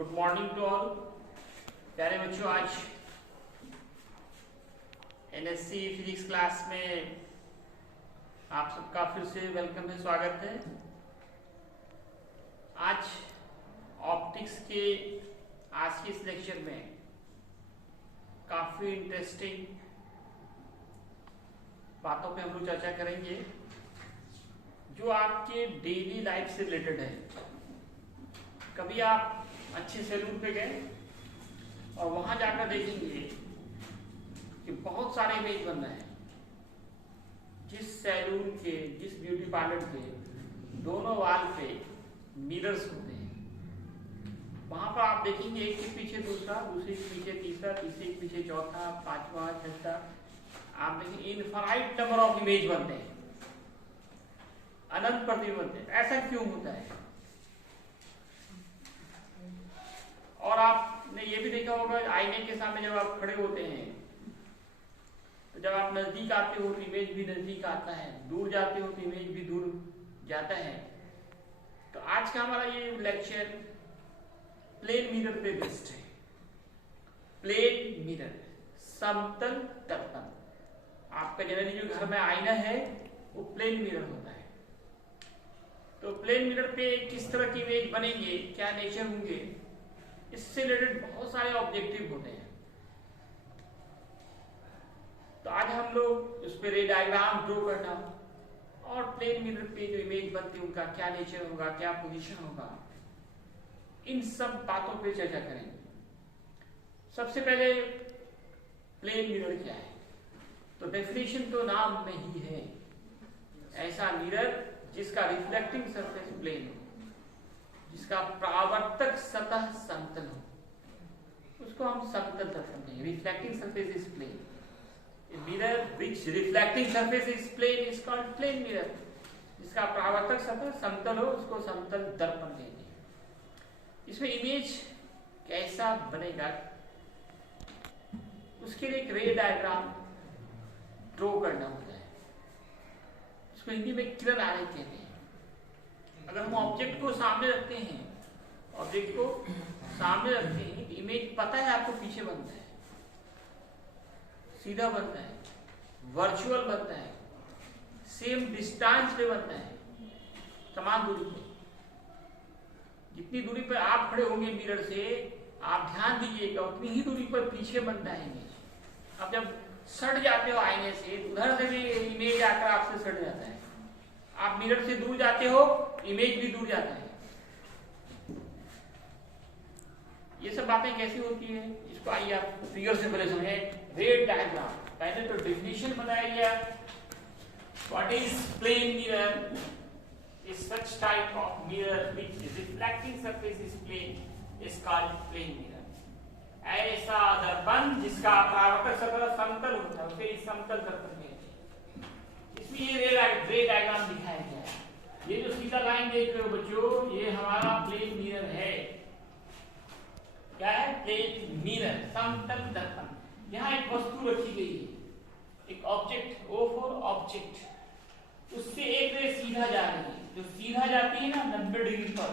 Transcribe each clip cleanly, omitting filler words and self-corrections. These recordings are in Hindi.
गुड मॉर्निंग टू ऑल प्यारे बच्चों। आज एनएससी फिजिक्स क्लास में आप सबका फिर से वेलकम है, स्वागत है। आज ऑप्टिक्स के आज के इस लेक्चर में काफी इंटरेस्टिंग बातों पे हम लोग चर्चा करेंगे जो आपके डेली लाइफ से रिलेटेड है। कभी आप अच्छे सैलून पे गए और वहां जाकर देखेंगे कि बहुत सारे इमेज बन रहे हैं। जिस सैलून के, जिस ब्यूटी पार्लर के दोनों वाल पे मिरर्स होते हैं, वहां पर आप देखेंगे एक के पीछे दूसरा, दूसरे के पीछे तीसरा, तीसरे के पीछे चौथा, पांचवा, छठा। आप देखेंगे इनफाइनाइट नंबर ऑफ इमेज बनते हैं, अनंत प्रतिबिंब बनते हैं। ऐसा क्यों होता है? और आपने ये भी देखा होगा, आईने के सामने जब आप खड़े होते हैं तो जब आप नजदीक आते हो तो इमेज भी नजदीक आता है, दूर जाते हो तो इमेज भी दूर जाता है। तो आज का हमारा ये लेक्चर प्लेन मिरर पे बेस्ड है। प्लेन मिरर, समतल दर्पण। आपका जनरली जो घर में आईना है वो प्लेन मिरर होता है। तो प्लेन मिरर पे किस तरह की इमेज बनेंगे, क्या नेचर होंगे, इससे रिलेटेड बहुत सारे ऑब्जेक्टिव होते हैं। तो आज हम लोग उस पर रे डायग्राम ड्रॉ करना और प्लेन मिरर पे जो इमेज बनती है उनका क्या नेचर होगा, क्या पोजीशन होगा, इन सब बातों पे चर्चा करेंगे। सबसे पहले प्लेन मिरर क्या है? तो डेफिनेशन तो नाम में ही है, ऐसा मिरर जिसका रिफ्लेक्टिंग सरफेस प्लेन हो, जिसका परावर्तक सतह समतल हो, उसको हम समतल दर्पण कहेंगे। Reflecting surface is plane. A mirror which reflecting surface is plane is called plane mirror. जिसका परावर्तक सतह समतल हो उसको समतल दर्पण कहते हैं। इसमें इमेज कैसा बनेगा उसके लिए एक रे डायग्राम ड्रॉ करना होता है। इसको हिंदी में किरण आरेख कहते हैं। अगर हम ऑब्जेक्ट को सामने रखते हैं, ऑब्जेक्ट को सामने रखते हैं तो इमेज पता है आपको पीछे बनता है, सीधा बनता है, वर्चुअल बनता है, सेम डिस्टेंस पे बनता है, समान दूरी पे। जितनी दूरी पर आप खड़े होंगे मिरर से, आप ध्यान दीजिएगा उतनी ही दूरी पर पीछे बनता है इमेज। अब जब सट जाते हो आईने से, उधर से भी इमेज आकर आपसे सट जाता है। आप मिरर से दूर जाते हो, इमेज भी दूर जाता है। ये सब बातें कैसी होती है, इसको आइए आप फिगर से पहले समझें। रे डायग्राम, पहले तो डेफिनेशन बनाया गया। What is plane mirror? Is such type of mirror which reflecting surface is plane is called plane mirror. ऐसा दर्पण जिसका परावर्तक सतह समतल होता है उसे समतल दर्पण कहते हैं। इसमें ये रे डायग्राम दिखाया गया है। ये जो सीधा लाइन देख रहे हो बच्चों, ये हमारा प्लेन मिरर है। क्या है? प्लेन मिरर, समतल दर्पण। यहाँ एक वस्तु रखी गई है, एक ऑब्जेक्ट, O फॉर ऑब्जेक्ट। उससे एक रे सीधा जा रही है, जो सीधा जाती है ना 90 डिग्री पर,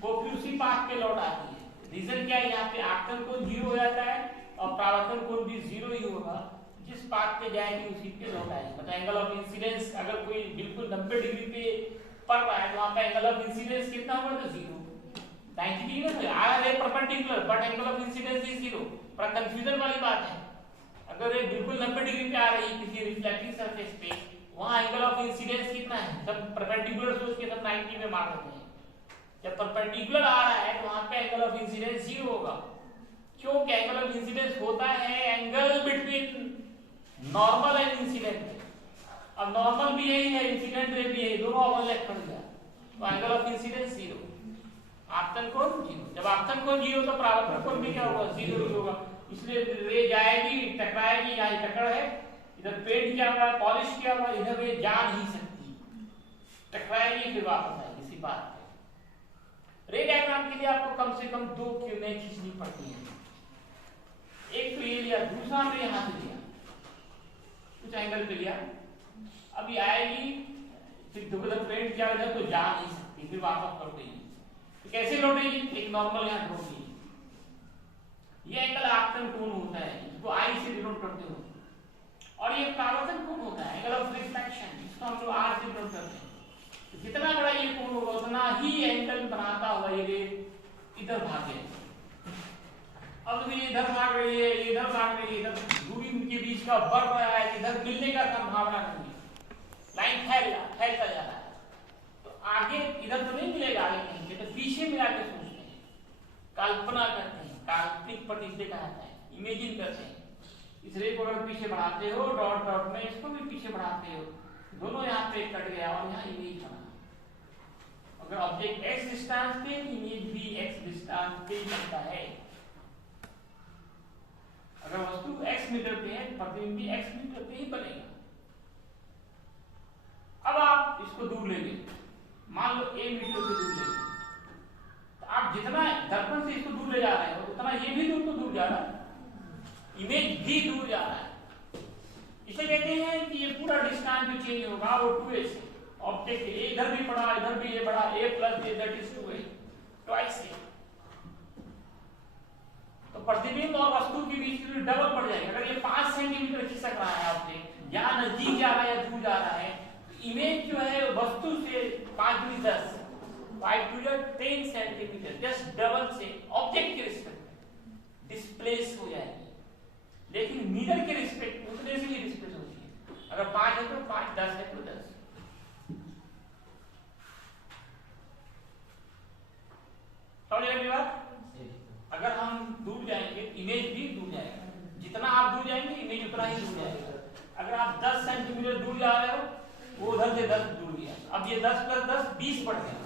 वो फिर उसी पाथ पे लौट आती है। रीजन क्या है? यहाँ पे आपतन कोण 0 हो जाता है और परावर्तन कोण भी 0 ही होगा। जिस पाथ पे जाएगी उसी पे लौट आएगी। मतलब एंगल ऑफ इंसिडेंस अगर कोई बिल्कुल 90 डिग्री पे पड़ रहा है तो वहां पे एंगल ऑफ इंसिडेंस कितना होगा? तो 0। 90 डिग्री में आ रहे perpendicular but angle of incidence is 0। पर कंफ्यूजन वाली बात है, अगर ये बिल्कुल 90 डिग्री पे आ रही है किसी रिफ्लेक्टिंग सरफेस पे, वहां एंगल ऑफ इंसिडेंस कितना है? सब परपेंडिकुलर सोच के सब 90 पे मार देते हैं। जब परपेंडिकुलर आ रहा है तो वहां पे एंगल ऑफ इंसिडेंस 0 होगा। क्योंकि एंगल ऑफ इंसिडेंस होता है angle between normal and incident. अब नॉर्मल भी यही है, इंसिडेंट रे भी यही, दोनों ओवरलैप कर गया तो एंगल ऑफ इंसिडेंस 0। आपतन कोण 0। जब आपतन कोण 0 तो परावर्तन कोण भी क्या होगा? 0 ही होगा। इसलिए रे जाएगी, टकराएगी, यहाँ टक्कर है, इधर पेंट किया हुआ है, पॉलिश किया हुआ है, इधर रे जा नहीं सकती, टकराएगी फिर वापस आएगी। इसी बात पे रे डायग्राम के लिए आपको कम से कम 2 किरणें खींचनी पड़ती हैं। एक तो ये लिया, दूसरा हमने यहाँ से लिया, कुछ एंगल पे लिया, अभी आएगी, फिर दोबारा पेंट किया इधर तो जा नहीं सकती, फिर वापस लौटेगी। कैसे लौटेगी? एक नॉर्मल यहाँ ड्रॉ की, ये एंगल आपका कोण होता है, इसको आई से डिनोट करते हो, और ये परावर्तन कोण होता है, एंगल ऑफ रिफ्लेक्शन, इसको हम लोग आर से डिनोट करते हैं। तो जितना बड़ा ये कोण होगा उतना ही एंगल बनाता हुआ ये इधर भागे। अब भी इधर भाग रही है, इधर भाग रही है, इधर दूरी उनके बीच का बढ़ रहा है, इधर मिलने का संभावना नहीं है, लाइन फैलता जा रहा है। तो आगे इधर तो नहीं मिलेगा, आगे कहीं तो पीछे मिला के सोचते हैं, कल्पना करते हैं, काल्पनिक प्रतिष्ठा कहते हैं, इमेजिन करते हैं। इस रे को अगर पीछे बढ़ाते हो डॉट डॉट में, इसको भी पीछे बढ़ाते हो, दोनों यहाँ पे कट गया और यहाँ इमेज बना। अगर ऑब्जेक्ट x डिस्टेंस पे, इमेज भी x डिस्टेंस पे ही बनता है। अगर वस्तु x मीटर पे है, प्रतिबिंब भी x मीटर पे ही बनेगा। अब आप इसको दूर लेंगे, मान लो a मीटर से दूर लेंगे, तो आप जितना दर्पण से इसको दूर ले जा रहे हो उतना ये भी दूर तो दूर जा रहा है, इमेज भी दूर जा रहा है। इसे कहते हैं कि ये पूरा डिस्टेंस जो चेंज होगा वो 2a से, ऑब्जेक्ट ए इधर भी बढ़ा, इधर भी ये बढ़ा, a plus a that is 2a, twice a। तो प्रतिबिंब और वस्तु के बीच में डबल पड़ जाएगा। अगर ये 5 सेंटीमीटर खिसक रहा है ऑब्जेक्ट, या नजदीक जा रहा है या दूर जा रहा है, तो इमेज जो है वस्तु से 5 दूनी 10, 5 टू 10 सेंटीमीटर, जस्ट डबल से ऑब्जेक्ट के रिस्पेक्ट डिस्प्लेस हो जाएगी। लेकिन मिरर के रिस्पेक्ट उतने से ही डिस्प्लेस होती है। अगर 5 है तो 5, 10 है तो 10। समझ रहे बात? अगर हम दूर जाएंगे इमेज भी दूर जाएगा, जितना आप दूर जाएंगे इमेज उतना ही दूर जाएगा। अगर आप 10 सेंटीमीटर दूर जा रहे हो, वो उधर से 10 दूर गया, अब ये 10 प्लस 10 20 बढ़ गया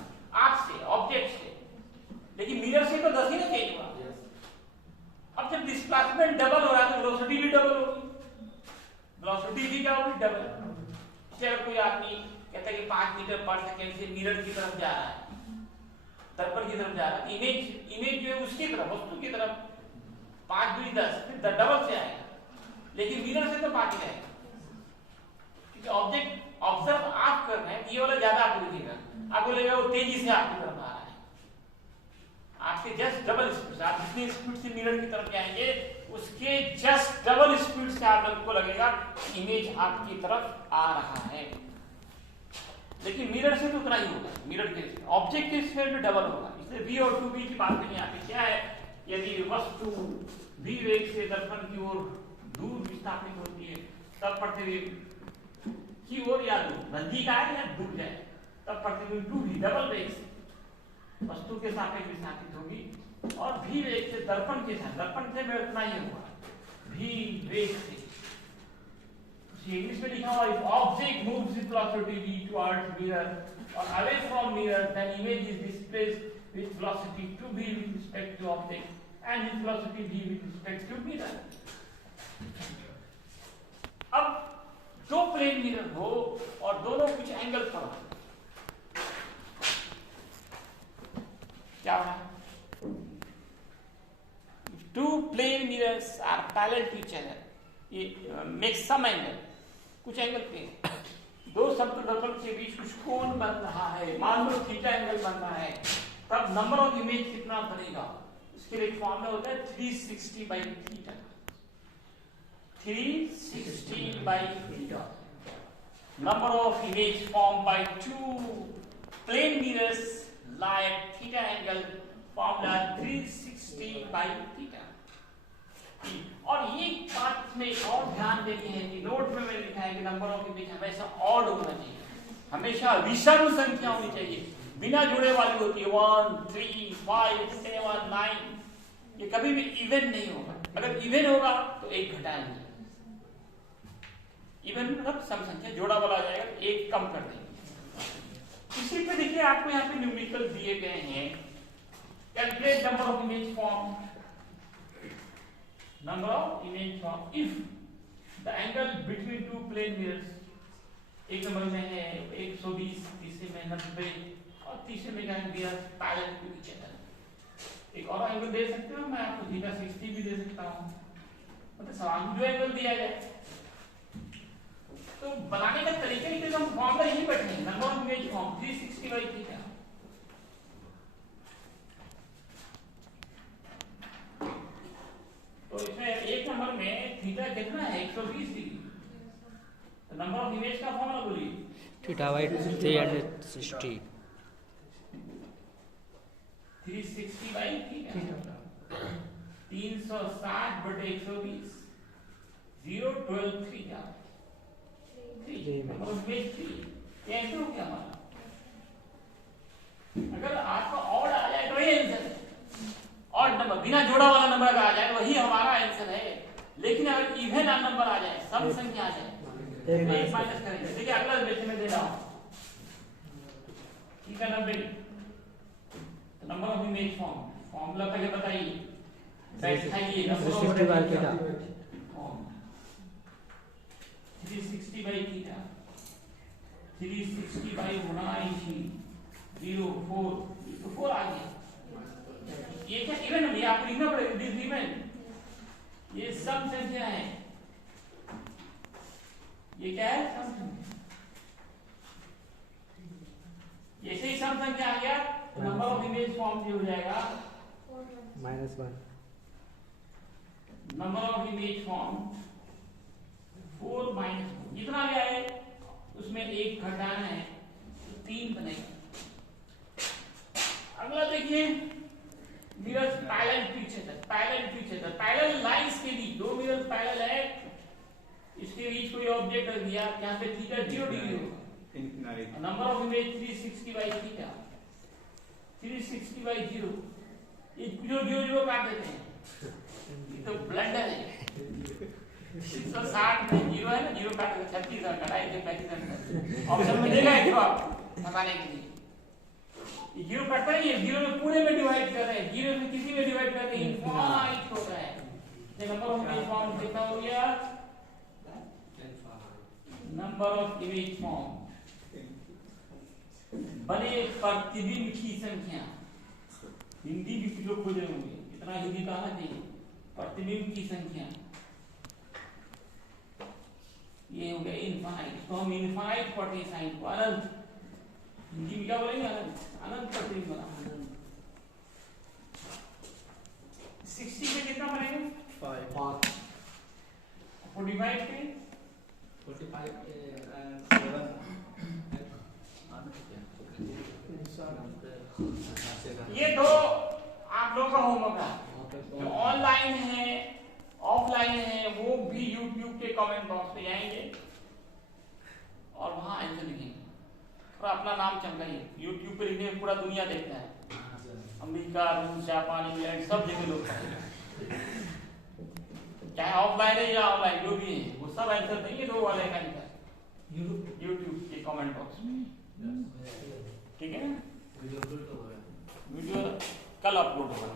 आपसे, ऑब्जेक्ट से, लेकिन मिरर से तो 10 ही ना चेंज हुआ। अब जब डिस्प्लेसमेंट डबल हो रहा है तो वेलोसिटी भी डबल होगी, वेलोसिटी भी क्या होगी? डबल। अगर कोई आदमी कहता है कि 5 मीटर पर सेकंड से मिरर की तरफ जा रहा है, दर्पण की तरफ जा रहा है, इमेज जो है उसकी तरफ, वस्तु की तरफ, 5 दूनी 10, फिर डबल से आएगा, लेकिन मिरर से तो 5 ही आएगा, क्योंकि ऑब्जेक्ट ऑब्जर्व आप कर रहे हैं, ये वाला ज्यादा आपको दिखेगा, आपको लगेगा वो तेजी से आपकी तरफ आ रहा है, आपके जस्ट डबल स्पीड से, आप जितनी स्पीड से मिरर की तरफ जाएंगे उसके जस्ट डबल स्पीड से आपको लगेगा इमेज आपकी तरफ आ रहा है। लेकिन मिरर से तो उतना ही होगा, मिरर के ऑब्जेक्ट के स्फीयर में डबल होगा। इसलिए v और 2v की बात करनी यहाँ पे क्या है, यदि वस्तु v वेग से दर्पण की ओर दूर विस्थापित होती है तब प्रतिबिंब की ओर या नजदीक आए या दूर जाए, तब प्रतिबिंब 2v डबल वेग से वस्तु के सापेक्ष विस्थापित होगी, और v वेग से दर्पण के साथ, दर्पण से में उतना ही होगा, v वेग से। इंग्लिश में लिखा हुआ, if object moves with velocity v towards mirror or away from mirror, then image is displaced with velocity 2v with respect to object and with velocity v with respect to mirror. अब दो प्लेन मिरर हो और दोनों कुछ एंगल पर हो, क्या हो रहा है? Two plane mirrors are parallel to each other, make some angle, कुछ एंगल पे दो समदर्पण के बीच कुछ कोण बन रहा है, मान लो थीटा एंगल बन रहा है, तब नंबर ऑफ इमेज कितना बनेगा? इसके लिए एक फॉर्मूला होता है 360 by theta, 360 by theta, number of image form by two plane mirrors like theta angle, formula 360 by theta. और ये बात में और ध्यान देनी है कि नोट में मैंने लिखा है कि नंबर ऑफ इमेज हमेशा ऑड होना चाहिए, हमेशा विषम संख्या होनी चाहिए, बिना जुड़े वाली होती है 1 3 5 7 9, ये कभी भी इवन नहीं होगा। अगर इवन होगा तो एक घटाएंगे, इवन मतलब सम संख्या जोड़ा बोला जाएगा, एक कम कर देंगे। इसी पे देखिए आपको यहाँ पे न्यूमेरिकल दिए गए हैं, calculate number of image form, number of image form if the angle between two plane mirrors, एक नंबर में है 120, तीसरे में 90 और तीसरे में क्या दिया पैरेलल टू ईच अदर। एक और एंगल दे सकते हो, मैं आपको थीटा 60 भी दे सकता हूँ, मतलब सवाल जो एंगल दिया जाए। तो बनाने का तरीका ही तो फॉर्मूला यही बैठे हैं, number of image form 360 by theta. Number में थीटा कितना है 120 डिग्री। तो नंबर ऑफ इमेज का फॉर्मूला बोलिए। थीटा बाई 360 360 बाई थीटा 360 बटे 120 0 12 थीटा 3 नंबर ऑफ इमेज 3। कैसे हो गया हमारा? अगर आपका ऑड आ जाए तो वही आंसर है। ऑड नंबर बिना जोड़ा वाला नंबर अगर आ जाए तो वही हमारा आंसर है। लेकिन अगर इवन नंबर आ जाए, सम संख्या आ जाए, एक माइनस करेंगे। देखिए अगला क्वेश्चन में दे रहा हूं, ठीक है ना बेटी? नंबर ऑफ इमेज फॉर्मूला पहले बताइए, बैठाइए। Number of 360 by theta 360 by theta 360 by 0 4 तो 4 आ गया। ये क्या इवन है? आपको लिखना पड़ेगा दिस इवन। ये सम संख्या है। ये क्या है? सम संख्या। जैसे ही सम संख्या आ गया नंबर ऑफ इमेज फॉर्म हो जाएगा -1। नंबर ऑफ इमेज फॉर्म 4 -1 जितना भी आए उसमें एक घटाना है तो 3 बनेगा। अगला देखिए मिरर्स पैरेलल पीछे पैरेलल लाइंस के बीच दो मिरर्स पैरेलल है, इसके बीच कोई ऑब्जेक्ट रख दिया, यहां पे थीटा 0 डिग्री होगा। Number of image 360 by theta 360 by 0 ये 0 काट देते हैं। ये तो ब्लंडर है। 160 में 0 है ना, 0 काट देते 36 कटाए थे 35 ऑप्शन में देगा एक बार बताने के लिए। ये 0 कटता नहीं है, 0 में पूरे में डिवाइड कर रहे हैं, 0 में किसी में डिवाइड कर रहे हैं, इनफाइनाइट हो रहा है। ये नंबर ऑफ इमेज फॉर्म कितना हो गया? नंबर ऑफ इमेज फॉर्म बने प्रतिबिंब की संख्या। हिंदी भी लोग खोज रहे होंगे, इतना हिंदी तो आना चाहिए। प्रतिबिंब की संख्या ये हो गया इनफाइनाइट। तो हम इनफाइनाइट पढ़ते हैं साइन को, अनंत। हिंदी में क्या बोलेंगे? अनंत प्रतिबिंब बना। 60 पे कितना बनेगा? 5 45 पे 45 7 ये दो आप लोगों का होमवर्क है। जो ऑनलाइन है ऑफलाइन है वो भी YouTube के कमेंट बॉक्स पे जाएंगे और वहां आंसर लिखेंगे और अपना नाम चमकाइए। YouTube पे लिखने में पूरा दुनिया देखता है, अमेरिका, रूस, जापान, इंग्लैंड सब जगह लोग चाहे ऑफलाइन है या ऑनलाइन जो भी है वो सब आंसर देंगे। दो वाले का आंसर YouTube के कमेंट बॉक्स में, ठीक है? वीडियो कल अपलोड होगा।